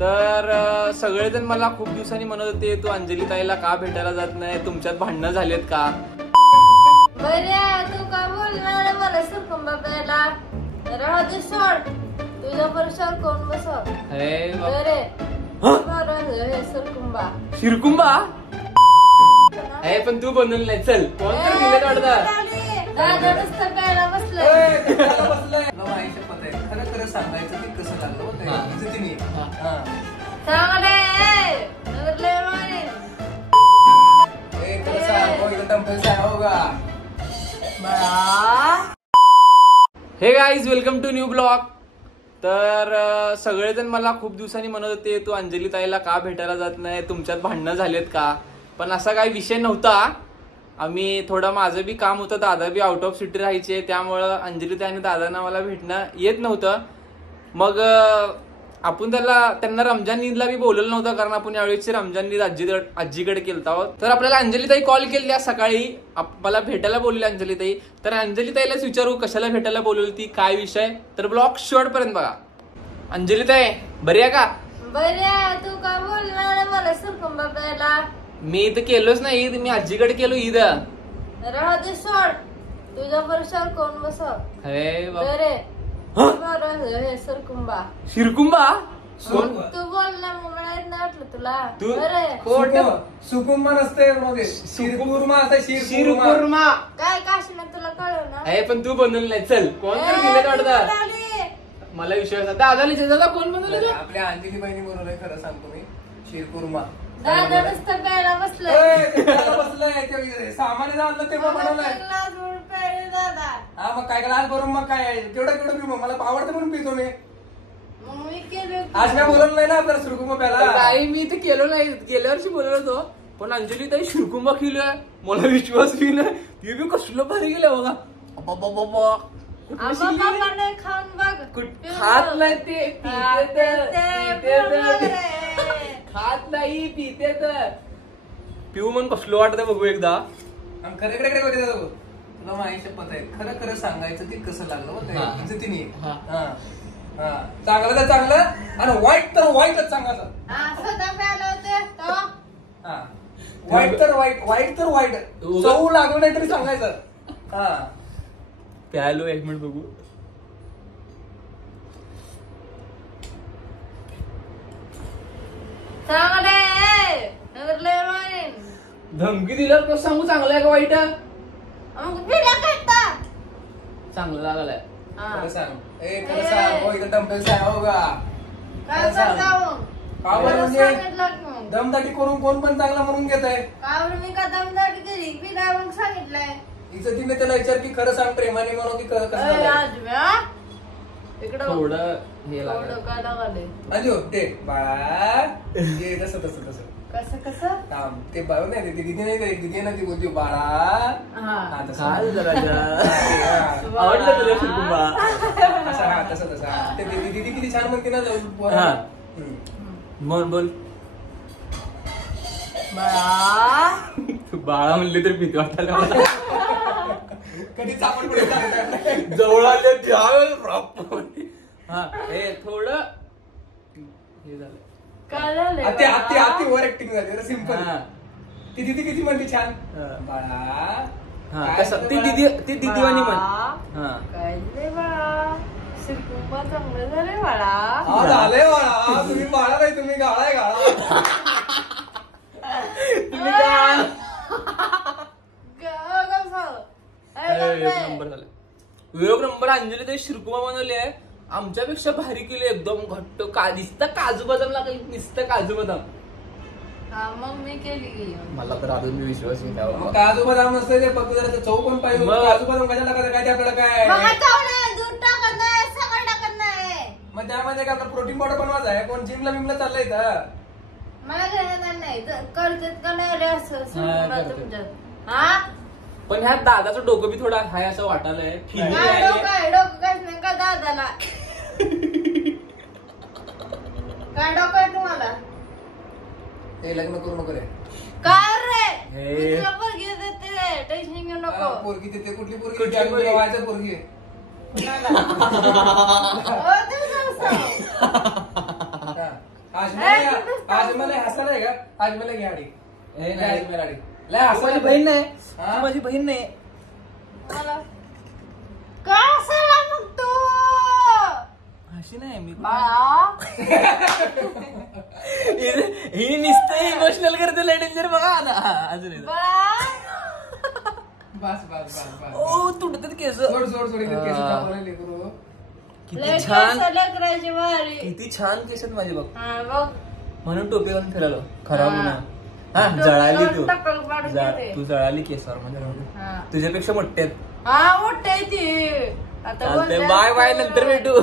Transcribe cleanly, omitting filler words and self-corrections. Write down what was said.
तर सगळेजण मला खूप दिवसांनी म्हणत होते तू अंजली ताईला का भेटायला जात नाही, तुमच्यात भांडणं झालेत का? बरे तू का बोलणार मला सुरकुंबा प्यायला? राहू दे सोड, तुझ्या बरोबर कोण बसव? बरे हे सुरकुंबा शिरकुंबा आहे पण तू बनवलं नाही. चल कोण तर गेलं वाटतं. दादा नुसतं प्यायला बसलंय. खरं खरं सांगायचं की कसं लागलं हे guys, welcome to new blog. तर सगळेजण मला खूप दिवसांनी म्हणत होते तू अंजली ताईला का भेटायला जात नाही, तुमच्यात भांडणं झालेत का? पण असा काही विषय नव्हता. आम्ही थोडं माझं बी काम होतं, दादा बी आउट ऑफ सिटी राहायचे, त्यामुळं अंजली ताई आणि दादांना मला भेटणं येत नव्हतं. मग आपण त्यांना रमजान ईदला बी बोलवलं नव्हतं, कारण आपण यावेळीची रमजान ईद आजीकडे केलता आहोत. तर आपल्याला अंजली ताई कॉल केली आज सकाळी, मला भेटायला बोलली अंजली ताई. तर अंजली ताईलाच विचारू कशाला भेटायला बोलवली ती, काय विषय. तर ब्लॉग शेवट पर्यंत बघा. अंजली ताई बरी आहे का? बरे तू का बोलणार मला सुरकुंबा प्यायला? मी इथं केलोच नाही ईद, मी आजीकडे केलो ईद. राहू दे सोड, तुझ्या बरोबर कोण बसव? बरे हे सुरकुंबा. शिरकुंबा कोण? तू बोल ना, मला नाही वाटलं तुला. तू सुकुंबा नसते, शिरकुर्मा असते. शिरकुर्मा काय काशी ना तुला कळलं ना? आहे पण तू बनवलं नाही. चल कोण तर गेलं वाटतं. मला विश्वास आहे. दादा कोण बनवलं? आपल्या अंजली बहिणी बनवलंय. खरं सांगतो मी, शिरकुर्मा. दादा नुसतं प्यायला बसलंय. सामान्य आणलं तेव्हा बनवलंय. दादा हा मग काय लाल भरून मग काय तेवढं पिऊ, मला आवडतं म्हणून पितो मी. आज काय बोलवलं नाही ना आपल्याला शिरकुंबा प्यायला. नाही मी ते केलो नाही, गेल्या वर्षी बोलवलं होतो. पण अंजली ताई शिरकुंबा केलोय, मला विश्वास बी नाही. ती बी कसलं भारी गेलं बघा. खाऊन बघ. खात नाही ते, खात नाही पिते तर पिऊ म्हणून कसलं वाटतं बघू एकदा. खरेकडे तुला माहिती पत आहे. खरं खरं सांगायचं की कसं लागलं इज्जतीने. चांगलं तर चांगलं आणि वाईट तर वाईटच सांगायचं. वाईट तर वाईट तर वाईट चव लागू नाही तरी सांगायचं. हा प्यालो. एक मिनिट बघू. धमकी दिल्यावर कसं सांगू चांगलं आहे का वाईट? चांगलं लागलंय. खरं सांग. खरं सांग. दमदाटी करून कोण पण चांगला म्हणून घेत आहे. मी का दमदाटी केली? मी काय मग सांगितलंय इज्जतीने त्याला विचार की खरं सांग, प्रेमाने म्हणून की कसं थोडं काय लागले ते बाळा तसं तसं तसं कसं कसं ते बाळ नाही, दिदी नाही का, दिदी ना ती बोलते बाळा. आवडलं तुला शिरकुंबा? तसं तसं ते दिदी किती छान म्हणते ना. बोल. बाळा म्हणले तर भीती वाटायला मला. कधी चापड पडे जवळ आले थोडं हे झालं. काय झालं? आती ओव्हर ऍक्टिंग झाली. सिंपल. ती दिदी किती म्हणते छान बाळा. ती दिदीवानी म्हण. काय बाळा शिरकुंबा चांगलं झालंय बाळा. झालंय बाळा. तुम्ही बाळा नाही, तुम्ही गाळाय गाळा. एक नंबर अंजली ताई शिरकुंबा बनवले आहे. आमच्यापेक्षा भारी केली, एकदम घट्ट नुसतं काजू बदाम लागेल, नुसतं काजू बदाम. मग मी केली. मला तर अजून मी विश्वास नाही. काजू बदाम नसते ते फक्त जरा चव पण पाहिजे. काजू बदाम कशाला काय आपल्याला काय दूध टाकत नाही, सगळं टाकत नाही. मग त्यामध्ये काय प्रोटीन पावडर बनवायचा आहे. कोण जिमला बिमला चाललंय तर मला घेण्यात नाही. करतात का नाही रे असं तुमच्यात? पण ह्या दादाचं डोकं बी थोडं हाय असं वाटायलंय. डोकं काहीच नाही का दादाला? काय डोकं आहे तुम्हाला? हे लग्न करू नको रे. काय रे? तुला पोरगी देते, टेन्शन घेऊ नको. पोरगी देते? कुठली पोरगी? व्हायचं पोरगी. आज मला हसला नाही का? आज मला घ्या आडी. ए, नाही. आज मला आडी. लय हसू माझी बहीण नाही हा? तू माझी बहीण नाही मला का हसायला मग तू अशी नाही मी बाळा ही नुसतं इमोशनल करते लय डेंजर बघा ना अजून एकदा. बाळा बस. ओ तुटतात केस सोड इकडे केस दाखवले लेकरू. किती छान लेकराची वारी किती छान केस आहेत माझे बघ हा बघ म्हणून टोपी घालून फिरालो खराब हा. होणार हा जळाली तू टक्कल पाडून देते. तू जळाली केसावर म्हणजे हा. तुझ्यापेक्षा मोठे आहेत हा मोठे ती आता चालतंय बोलते बाय बाय नंतर भेटू